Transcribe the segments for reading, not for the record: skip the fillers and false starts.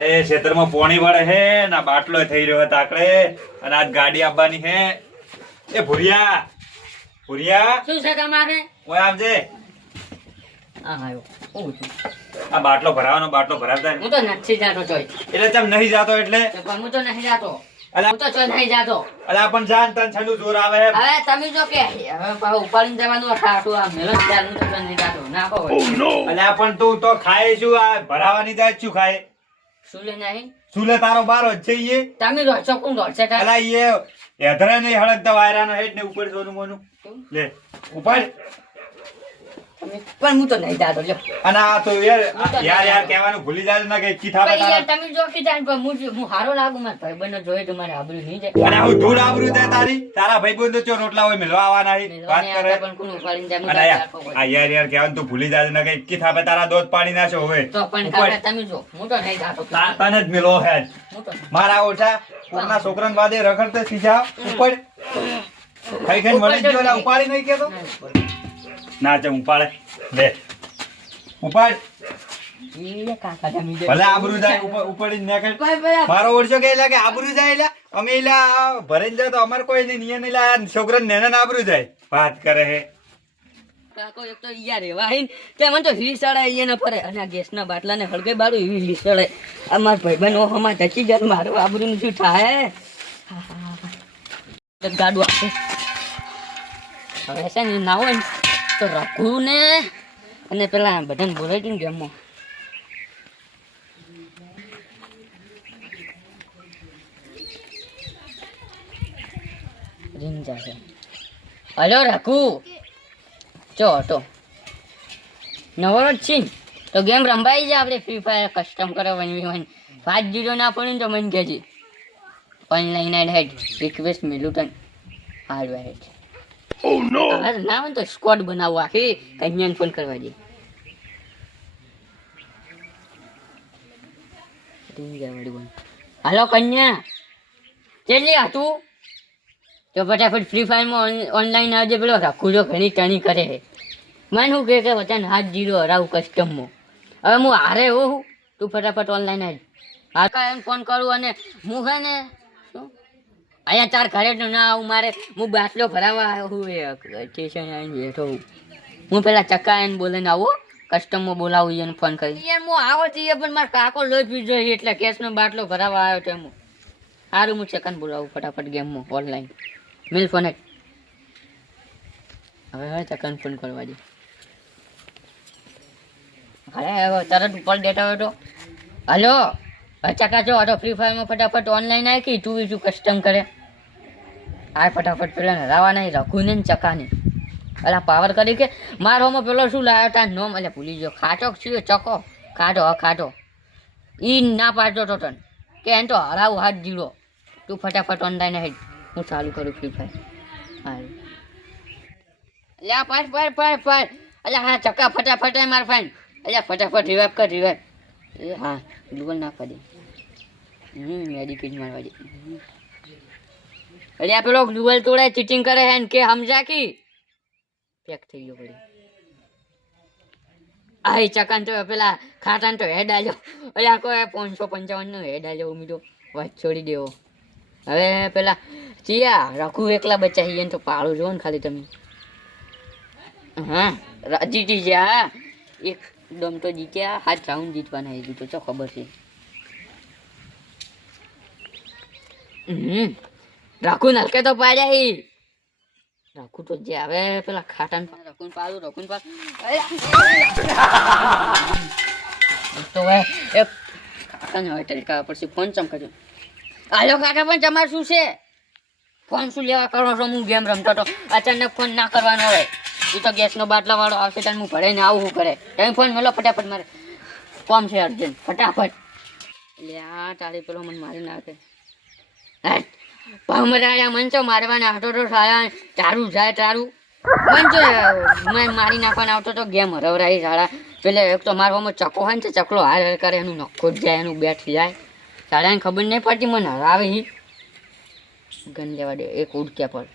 એ ખેતરમાં પોણી વળે હે ના બાટલો થઈ રહ્યો હતો આકડે અને આજ ગાડી આવવાની હે. એ ભુરિયા ભુરિયા શું છે તમારે? ઓય આવજે. આયો હું છું. આ બાટલો ભરાવતા હું તો નથી જાતો ચોય. એટલે ચમ નહીં જાતો એટલે પણ હું તો નહીં જાતો. અલા હું તો ચોય નહીં જાતો. અલા પણ જાન તન છંડુ જોર આવે હે. હવે તમે જો કે હવે પાછું ઉપાડીને જવાનું ખાટું આ મેલન ચાલ હું તો ચોય નહીં જાતો. ના કહો. અલા પણ તું તો ખાય શું આ ભરાવાની જાય શું ખાય? શું લે નહીં? સુલે તારો બારો જ છે ઈએ. તમે રોચો કોણ રોચે તા? અલા ઈએ એધરે નહીં હળકતા વાયરાનો હેડ ને ઉપર સોનું મોનું લે ઉપાડ. પણ હું તો નહીં જાતો લ્યો. અને આ તો યાર કહેવાનું ભૂલી જાય ને કે કી થાપે પણ યાર તારા. તમે જો કે જાણ પણ હું હારો લાગુ માર ભાઈબંધો જોઈ તો મારે આબરૂ નહીં જાય. અને હું ધૂળ આબરૂ દે તારી તારા ભાઈબંધો ચો રોટલા હોય મેલવા આવવાના હી વાત મેલવાને કરે. આપણે પણ કોણ ઉપાડીને જાય? હું અને તો યાર જાતો હોય. આ યાર કહેવાનું તું ભૂલી જાય ને કે કી થાપે તારા દોધ પાડી નાખ્યો હવે તો પણ ઉપાડ. કાકા તમે જો હું તો નહીં જાતો. તને જ મેલો હે હું તો મારા ઓછા કોના છોકરાને વાદે રખડતે સીધા ઉપર ખાઈ ખાઈ મળી જ ગયો ને ઉપાડી નહીં કેતો ના ચમ ઉપાડે લે ઉપાડ. એ કાકા તમે જો. ભલે આબરૂ જાય ઉપાડી નાખે. ભાઈ ભાઈ મારો ઓળશો કે એટલે કે આબરૂ જાય એટલે અમે એલા ભરાઈ જાય તો અમાર કોઈ નહીં નિયન એલા છોકરાને નેના આબરૂ જાય વાત કરે હે. કાકો એક તો યાર એવા હે ને કે મને તો હીસાડા અહીંયા ન ફરે અને આ ગેસના બાટલાને હળગે બાળું એવી હીસાડે. આ મારા ભાઈબંધ ઓહમાં ધચી જાય મારું આબરૂનું શું થાય? ગાડું આપે હવે છે ને ના હોય ને તો રઘુ ને અને પેલા બધાને બોલાવી ને ગેમમાં રીંગ જશે. હલો રઘુ ચો તો નવરો જ છે તો ગેમ રંભાઈ જાય આપણે ફ્રી ફાયર કસ્ટમ કરો 1v1 5-0 ના પડે તો મને કહેજે ઓનલાઈન એડ હેડ રિક્વેસ્ટ મેલું તને હાર્ડવેર હેડ. ઓ નો ના હોય તો સ્ક્વોડ બનાવવા આખી કન્યાને ફોન કરવા દે. હાલો કન્યા કેટલી હતું તો ફટાફટ ફ્રી ફાયરમાં ઓનલાઈન આવજે. પેલો રાખું જો ઘણી ટણી કરે છે મને શું કહે કે વચ્ચે 7-0 હરાવું કસ્ટમમાં. હવે હું હારે હું તું ફટાફટ ઓનલાઈન આવ. હાકા એમ ફોન કરું અને હું છે ને શું અહીંયા ચાર ઘરે તો ના આવું મારે હું બાટલો ભરાવા આવ્યો હું સ્ટેશન આવીને બેઠો હું. હું પેલા ચક્કા એને બોલીને આવું કસ્ટમમાં બોલાવું એને ફોન કરી યાર હું આવો છીએ પણ મારા કાકો લોહી પીધો એટલે કેસનો બાટલો ભરાવા આવ્યો તો એમ સારું હું ચક્કાને બોલાવું ફટાફટ ગેમમાં ઓનલાઈન મિલ ફોન હવે ચક્કાને ફોન કરવા દે. અરે તરત ઉપર ડેટા હોય તો હલો ચકા છો તો ફ્રી ફાયરમાં ફટાફટ ઓનલાઈન આવી કે 2v2 કસ્ટમ કરે. આ ફટાફટ પેલા હરાવા નહીં રખું ને ચકાને અલા પાવર કરી કે મારોમાં પેલો શું લાવ્યો તા નોમ એટલે ભૂલી ગયો ખાટો છીએ ચકો ખાટો ખાટો ઈ ના પાડતો તો તને કે એમ તો હરાવું 7-0 તું ફટાફટ ઓનલાઈન હેડ હું ચાલુ કરું ફ્રી ફાયર. અલ્યા પાડ અલ્યા હા ચક્કા ફટાફટ માર ફાઈન અલ્યા ફટાફટ રિવાઇવ કર રિવાઇવ. એ હા ગ્લુવલ નાખવા દે. મેડિકેટ મારવા દે. અલ્યા પેલો ગ્લુવલ તોડાય ચીટિંગ કરે હે કે સમજા કી પેક થઈ ગયો પડી. આ ચકાન તો પેલા ખાટાન તો હેડ આલ્યો. અલ્યા કોઈ 555 નો હેડ આલ્યો ઉમીદો વાત છોડી દેવો. હવે પેલા ચિયા રાખું એકલા બચ્ચા એને તો પાળું જોવો ને ખાલી તમે. હા જીતી ગયા એકદમ તો જીત્યા 7 રાઉન્ડ જીતવાના એ જીતો તો ખબર છે. રાખું નલકે તો પાડ્યા હી રાખું તો જે હવે પેલા ખાટાન રાખું પાડું તો હવે એક કાકાને હવે તરીકા પરથી ફોન ચમ કર્યો. હાલો કાકા પણ તમારે શું છે ફોન શું લેવા કરો છો? હું ગેમ રમતો તો અચાનક ફોન ના કરવાનો હોય. તું તો ગેસનો બાટલા વાળો આવશે ત્યારે હું ભરાઈને આવું શું કરે? તમે ફોન મેલો ફટાફટ મારે કોમ છે અર્જન્ટ ફટાફટ. એટલે આ તારી પેલો મને મારી નાખે ભમરાયા મન મારવાના આવતો તો સારા તારું જાય તારું મન મારી નાખવાના આવતો તો ગેમ હરવરાઈ સારા પેલે એક તો મારવામાં ચકો હોય ને ચકલો હાર કરે એનું નખો જ જાય એનું બેઠ જાય સારાને ખબર નહીં પડતી મને હરાવે હી. ગન લેવા દે એક ઉડક્યા પર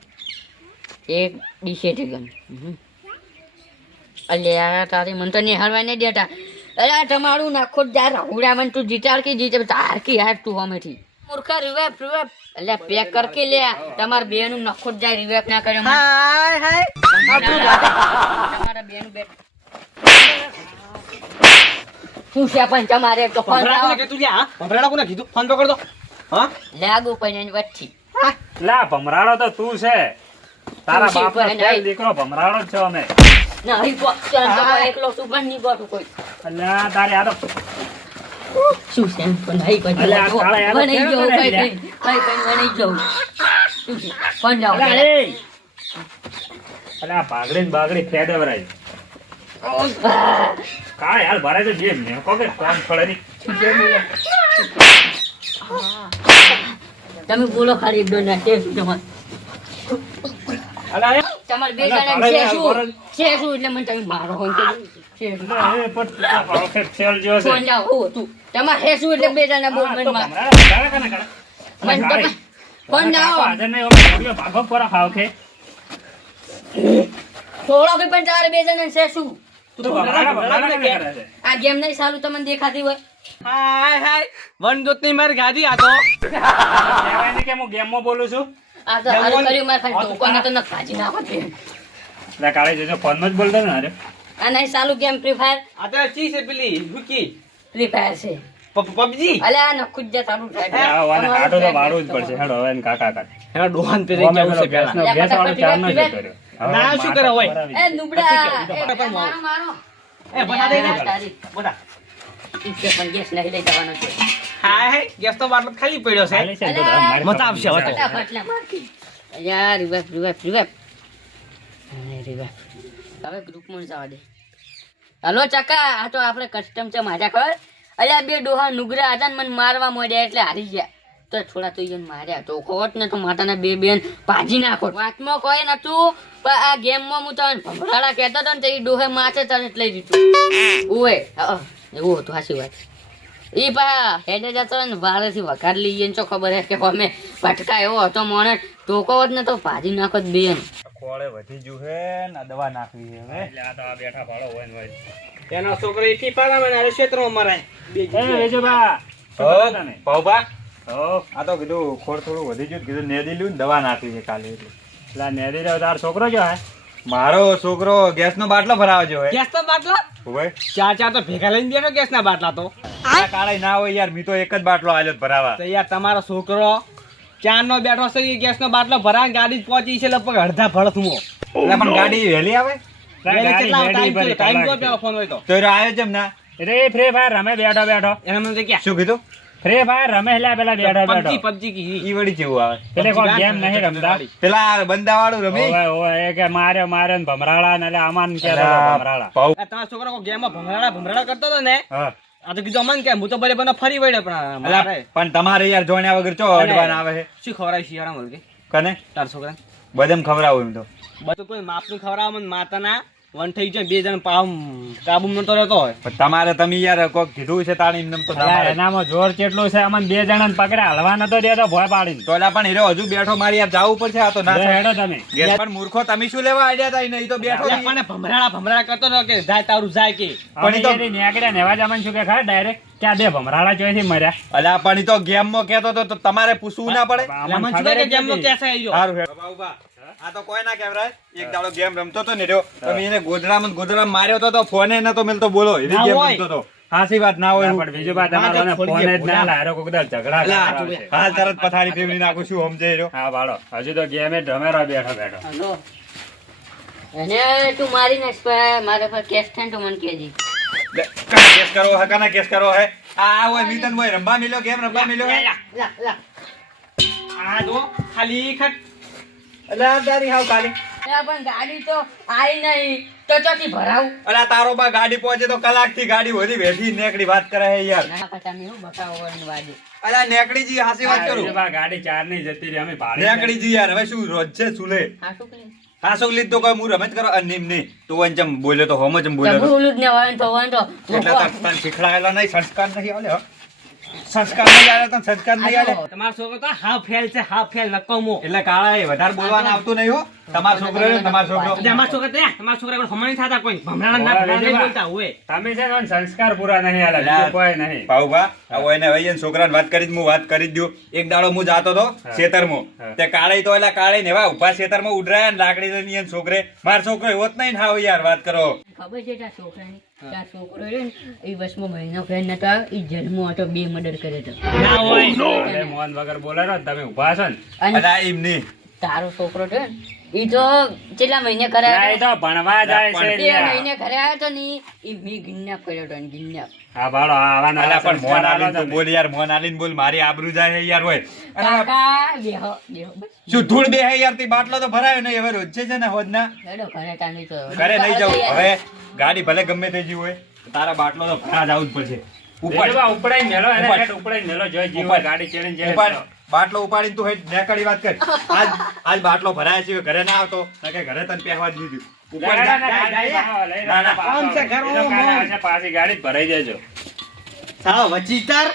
એક ડીશે ગન. અલ્યા તારી મને તો નિહાળવા નહીં દેતા અરે તમારું નાખો યાર હુડા મન તું જીતાર કે જીતે તાર કે યાર તું હમેથી મૂર્ખા રિવેપ એટલે પેક કર કે લે તમાર બે નું નખો જાય રિવેપ ના કર્યો હાય હાય તમારા બે નું બે શું છે પણ તમારે તો ફોન ભમરાડા કોને કીધું લ્યા ભમરાડા કોને કીધું ફોન પકડ દો હા લાગુ પણ એની વચ્ચી લા ભમરાડો તો તું છે તારા તું છે, બાપનો પણ પહેલ નહીં. દીકરો ભમરાડો જ છો અમે નહીં તો એકલો સુગન નહીં ગોઠું કોઈ અલ્યા તારે આ તો શું છે પણ નહીં કોઈ અલે આ કાળા યાર બનાઈ કેમ જાઉં કરે કઈ બનાઈ જાઉં શું છે ફોન લાવો અલ્યા એ અલ્યા આ ભાગડી ને બાગડી ફેદે ભરાય કાળા યાર ભરાય તો જેમ ને કોકે કોમ પડે ની તમે બોલો ખાલી એક દોન ના ટેસ્ટ તમારે અલ્યા તમારે બે અલા, જણા કાળા છે યાર શું ભરાય. છે શું એટલે મને તમે મારો હોય તો છે શું? એ પણ પાવખેત છેલ જેવો છે ફોન લાવો હું તું તમારે હે શું એટલે બે જણા બોલ મને માર ભમરાડા કાળા કાના કાળા મને તો ફોન લાવો હાજર નહીં ઓલો છોકરીઓ ભાગો પર ખાવખે થોડો કે પણ તારે બે જણા છે શું તું ભમરાડા ભમરાડા કેમ કરે છે આ ગેમ નહીં સારું તમને દેખાતી હોય હાય હાય વન દોતની મારી ગાડી આ તો કહેવાય નહીં કે હું ગેમમાં બોલું છું આ તો હારું કર્યું મારે ખાલી ટોકોને તો ન ખાજી નાખો છે એટલે કાળે જજો ફોનમાં જ બોલતો ને અરે આ નહીં સારું ગેમ ફ્રી ફાયર આ તો ચી છે પેલી હુકી ફ્રી ફાયર છે પબજી અલે આ નખું જ સારું થાય આ વાને કાઢો તો વાળવું જ પડશે હેડો હવે એને કાકા કાઢે એનો ડોહાન પેરે ઓમે કેવું પેલો છે પેલા ગેસનો ગેસ વાળો ચાર નો જતો રહ્યો. હવે ના, શું કરે હોય? બરાબર. એ નુબડા એ, એ, મારો મારો એ બતા દે ને તારી બતા ઠીક છે પણ ગેસ નહીં લઈ જવાનો છે હાય હાય ગેસ તો બાટલો ખાલી પડ્યો છે ખાલી છે ને તો મારી મત આપશે હવે તો. ફટાફટ લે મારકી યાર રિવેપ હવે ગ્રુપમાં જવા દે હલો ચકા આ તો આપણે કસ્ટમ છે માજા ખબર અલ્યા બે ડોહા નુગરા હતા ને મને મારવા મળ્યા એટલે હારી ગયા તો થોડા તો ઈયોને માર્યા તો ખોટ ને તો માતાના બે બેન ભાજી નાખો વાતમાં કોઈ નતું પણ આ ગેમમાં હું તો ભમરાડા કહેતો હતો ને તો એ ડોહે માથે તરત લઈ દીધું ઓય એવું હતું સાચી વાત ઈ પા હેડે જતો ને વાળેથી વઘાર લઈએ ને તો ખબર હે કે અમે ભટકા એવો હતો મોણે ટોકો હોત ને તો ભાજી નાખો જ બેન ખોળે વધી ગયું છે ને આ દવા નાખવી છે હવે એટલે આ તો આ બેઠા ભાળો હોય ને હોય એનો છોકરો ઈ પીપાડા માં આરે ક્ષેત્રમાં મરાય એ વેજોબા શું હો, કરો તને પૌભા હો આ તો કીધું ખોળ થોડું વધી ગયું કીધું નેદી લ્યું ને દવા નાખવી છે કાલે એટલે નેદી રહ્યો તાર છોકરો જો હે મારો છોકરો ગેસનો બાટલો ભરાવજો હે ગેસ તો બાટલા હોય ચાર તો ભેગા લઈને બેઠો ગેસ ના બાટલા તો આ કાળે ના હોય યાર મી તો એક જ બાટલો આલ્યો ભરાવા તો યાર તમારો છોકરો ચાર નો બેઠો છે એ ગેસ નો બાટલો ભરાય ગાડી જ પહોંચી છે લગભગ અડધા ભળથું એટલે પણ ગાડી વહેલી આવે ટાઈમ જો પેલો ફોન હોય તો તો એ આવ્યો જેમ ના રે ફ્રી ફાયર રમે બેઠો બેઠો એના મને ક્યાં શું કીધું ફ્રી ફાયર રમે એટલે પેલા બેઠો પબજી બેઠો પબજી કી ઈ વળી જેવું આવે પેલે કોઈ ગેમ નહીં રમતા પેલા બંદા વાળું રમી ઓવે ઓવે એ કે માર્યો માર્યો ને ભમરાળા ને એટલે આમાં કે ભમરાળા પૌ તમારો છોકરો કોઈ ગેમમાં ભમરાડા કરતો હતો ને હા આ તો કીધું અમને કે હું તો બરે બને ફરી વળ્યો પણ અલા, મારે પણ તમારે યાર જોણ્યા વગર ચો અડવાના આવે છે શું ખવડાવી શિયાળા મળે કને તાર છોકરા બદામ ખવડાવું એમ તો બધું કોઈ માપનું ખવડાવે મને માતાના વન થઈ જાય બે જણ પાવ કાબુ નતો રહેતો હોય પણ તમારે તમે યાર કોક કીધું છે તાણી એમને તો અલા, તમારે એનામાં જોર કેટલું છે અમને બે જણાને પકડે હલવા નતો દેતો ભોય પાડીને તો અલા પણ હીરો હજુ બેઠો મારી યાર જાવું પડશે આ તો ના લે થાય. હેડો તમે ગેસ પણ મૂર્ખો તમે શું લેવા આડ્યા તા ઈ તો બેઠો અલ્યા, નહીં. પણ ભમરાડા કરતો હતો કે જાય તારું જાય કે પણ ઈ તો- અમે નીકળ્યા ને એવા જ અમને શું કે ખરા ડાયરેક્ટ ક્યાં બે ભમરાળા ચોઈથી મર્યા અલા પણ ઈ તો ગેમમાં કહેતો તો તો તમારે પૂછવું ના પડે એટલે મને ખબર શું કે જ ગેમનો નથી. ક્યાં આવી ગયો સારું હેડો. બાબા, ઉભા. આ તો કોઈ ના કહેવાય એક દાડો ગેમ રમતો તો ને રહ્યો તમે એને ગોદડામાં માર્યો તો ફોને નતો મિલતો બોલો એવી ના ગેમ હોય. રમતો તો હાસી વાત ના હોય ના, એવું. પણ બીજું વાત તમારો ના, ને તો ફોન છોડી જ દે, ના ભૂલા. લાયરો કોક દાડો ઝઘડા અલા, કરાવશે. હાલ તરત પથારી ફેરવી નાખું શું સમજે રહ્યો હા ભાડો હજુ તો ગેમે જ રમેરો બેઠો બેઠો હલો એને તું મારી ને મારે પર કેસ થાય ને તો મને કહેજે લે, કના કેસ કરો હે કના કેસ કરો હે આ હોય મિતન ભાઈ રમવા મિલ્યો ગેમ રમવા મિલ્યો હે લા લા આ જો ખાલી ખટ અલા તારી હાવ કાલી અલા, પણ ગાડી તો આવી નહીં તો ચોથી ભરાવું અલા તારો બા ગાડી પહોંચે તો કલાક થી ગાડી હોધી બેઠી નેકડી વાત કરે હે યાર ના પતા મેં હું બતાવો વળની વાજે અલા નેકડી જી હાસી વાત કરું બીજું બા ગાડી ચાર ની જતી રહી અમે ભાડે નેકડી જી યાર હવે શું રોજ છે સુલે હા શું કહે હાસો લીધ તો કોઈ હું રમત કરો અનિમ નહીં તું વંચમ બોલ્યો તો હોમ જ બોલ્યો તો ભૂલું જ ને હોય તો એટલે તને શીખડાયેલા નહીં સંસ્કાર નહીં આલે હો સંસ્કાર નહીં આલે તો સંસ્કાર નહીં આલે તમારો છોકરો તો હાફ ફેલ છે, હાફ ફેલ નકમો. એટલે કાળા એ વધારે બોલવાનું આવતું નહીં હો. તમારો છોકરો છે ને, તમારો છોકરો એટલે અમારા છોકરા તો તમારા છોકરા કોઈ હમણાં નહીં થતા કોઈ ભમરાના ના ભમરાના નહીં બોલતા હોય. તમે છે ને સંસ્કાર પૂરા નહીં આલે, બીજું કોઈ નહીં. ભાઉભા આવો એને વહી એને છોકરાને વાત કરી હું વાત કરી જ દઉં. એક દાડો હું જાતો તો ખેતરમાં હા. તે કાળે તો એટલે કાળે ને એવા ઉભા ખેતરમાં ઉડરાયા ને લાકડી લઈને એને છોકરે મારો છોકરો એવો જ નહીં ને હાવ યાર વાત કરો. ખબર છે તારા છોકરાની? તારા છોકરો છે ને એ વર્ષમાં મહિનો ફેર નતો, એ જન્મો હતો, 2 મર્ડર કરે તો. ના હોય. અરે મોહન વગર બોલે ને તમે ઊભા છો ને. અને અને આ એમ નહીં તારો છોકરો છે ને એ તો કેટલા મહિને ના, એ કરાયો તો ભણવા જાય છે બે લ્યા. મહિને કરાયો તો ને એ મેં કિડનેપ કર્યો તો કિડનેપ. હા ભાડો આવા અલા નવા પણ મોન સંસ્કાર આલો આલીને તો તમે. બોલ યાર, મોન આલીને બોલ, મારી આબરૂ જાય છે યાર હોય. અને આ કાકા બેહો બેહો બસ શું ધૂળ બે હે યાર, તે બાટલો તો ભરાયો નહીં હવે રોજ છે ને હોદના હેડો ઘરે તાની તો ઘરે નહીં જવું હવે. ગાડી ભલે ગમે તે જી હોય તારા બાટલો તો ભરા જવું જ પડશે. દેખો, ઉપડાઈ મેલો એને ઉપાડ. હેઠ ઉપડાઈ મેલો જોઈ જીવ ઉપાડ. ગાડી ચડીને જાય ઉપાડ. તો. બાટલો ઉપાડીને તું હેડ નેકડી વાત કર. આજ બાટલો ભરાય છે ઘરે ના આવતો કે ઘરે તને પહેવા જ દીધું. ઉપાડ ના, જા. ના, ના, ગાડી બહાર લઈ ના, ના. પાછો. આમ છે, ઘર એ તો કાલે ઓમ. આવશે, પાછી ગાડી જ ભરાઈ દેજો. સાવ વચીતર